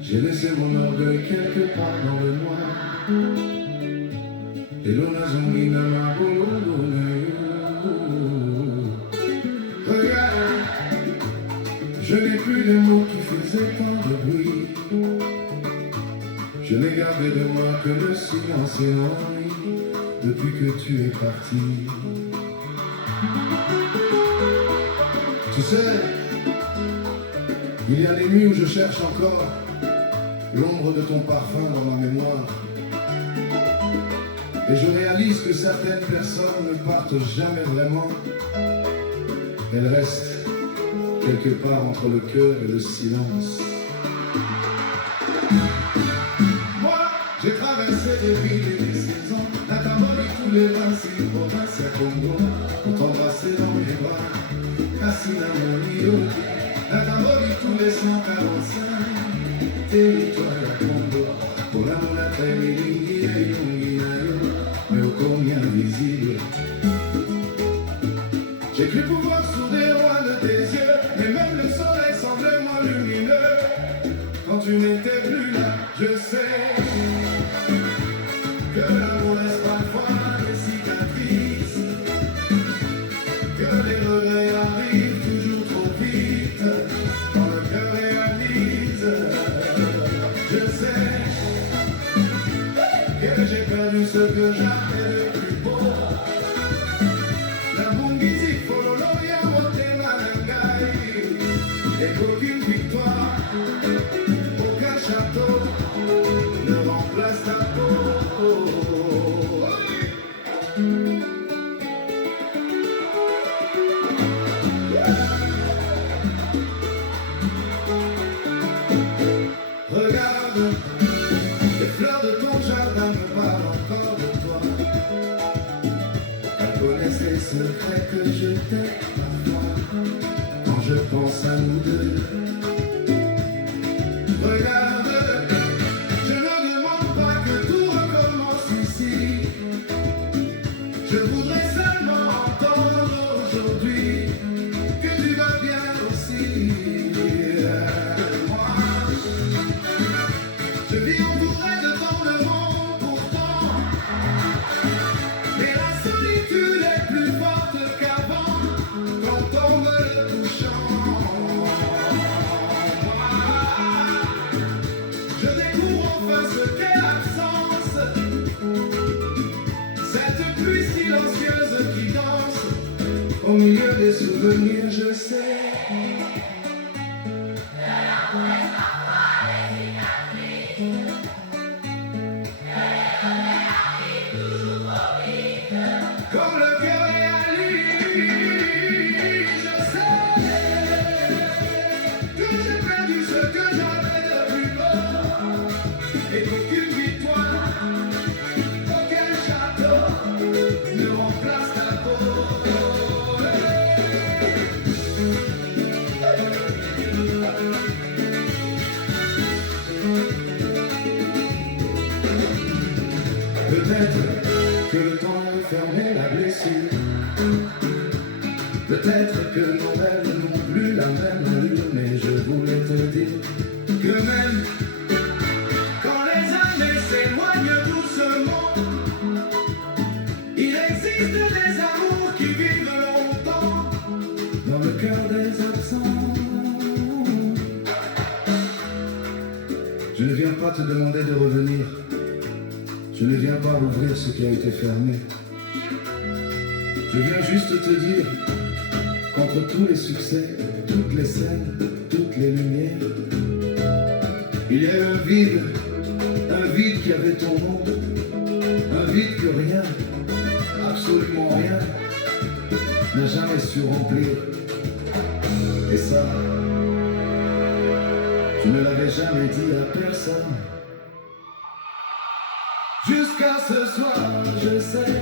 J'ai laissé mon orgueil quelque part dans le noir. Et l'on a zombie dans ma regarde, je n'ai plus de mots qui faisaient tant de bruit. Je n'ai gardé de moi que le silence et l'ennui depuis que tu es parti. Tu sais, il y a des nuits où je cherche encore l'ombre de ton parfum dans ma mémoire. Et je réalise que certaines personnes ne partent jamais vraiment. Elles restent quelque part entre le cœur et le silence. Moi, j'ai traversé des villes et des saisons, la Cambodge, tous les vins, si province à Congo, pour t'embrasser dans mes bras, Cassina, mon Rio, la Cambodge, tous les 145, territoire à Congo, pour la monnaie, Milingi et Yunginayo, mais au combien visible. J'ai cru pouvoir sourder loin de tes yeux, mais même le soleil semblait moins lumineux. Quand tu n'étais plus là, je sais que l'amour laisse parfois des cicatrices, que les regrets arrivent toujours trop vite, quand le cœur réalise. Je sais que j'ai perdu ce que j'avais de plus beau. La Bungisi, Fololoya, Motema, Nangai, et qu'aucune victoire, aucun château ne remplace ta peau. Regarde, les fleurs de ton jardin me parlent encore de toi. Elle connaît ces secrets que je t'ai parfois quand je pense à nous deux. Regarde, je ne demande pas que tout recommence ici. Je voudrais seulement entendre aujourd'hui que tu vas bien aussi. Moi, je vis entouré de tant de monde pourtant, mais la solitude est plus forte qu'avant quand tombe le touchant. Je découvre enfin ce qu'est l'absence, cette pluie silencieuse qui danse au milieu des souvenirs, je sais. Comme le cœur réalise, je sais que j'ai perdu ce que j'avais de plus beau, et qu'aucune victoire, aucun château ne remplace ta peau. Peut-être que le temps avait fermé la blessure. Peut-être que nos rêves n'ont plus la même allure, mais je voulais te dire que même quand les années s'éloignent doucement, il existe des amours qui vivent longtemps dans le cœur des absents. Je ne viens pas te demander de revenir. Je ne viens pas ouvrir ce qui a été fermé. Je viens juste te dire qu'entre tous les succès, toutes les scènes, toutes les lumières, il y a un vide qui avait ton nom, un vide que rien, absolument rien, n'a jamais su remplir. Et ça, je ne l'avais jamais dit à personne. Jusqu'à ce soir, je sais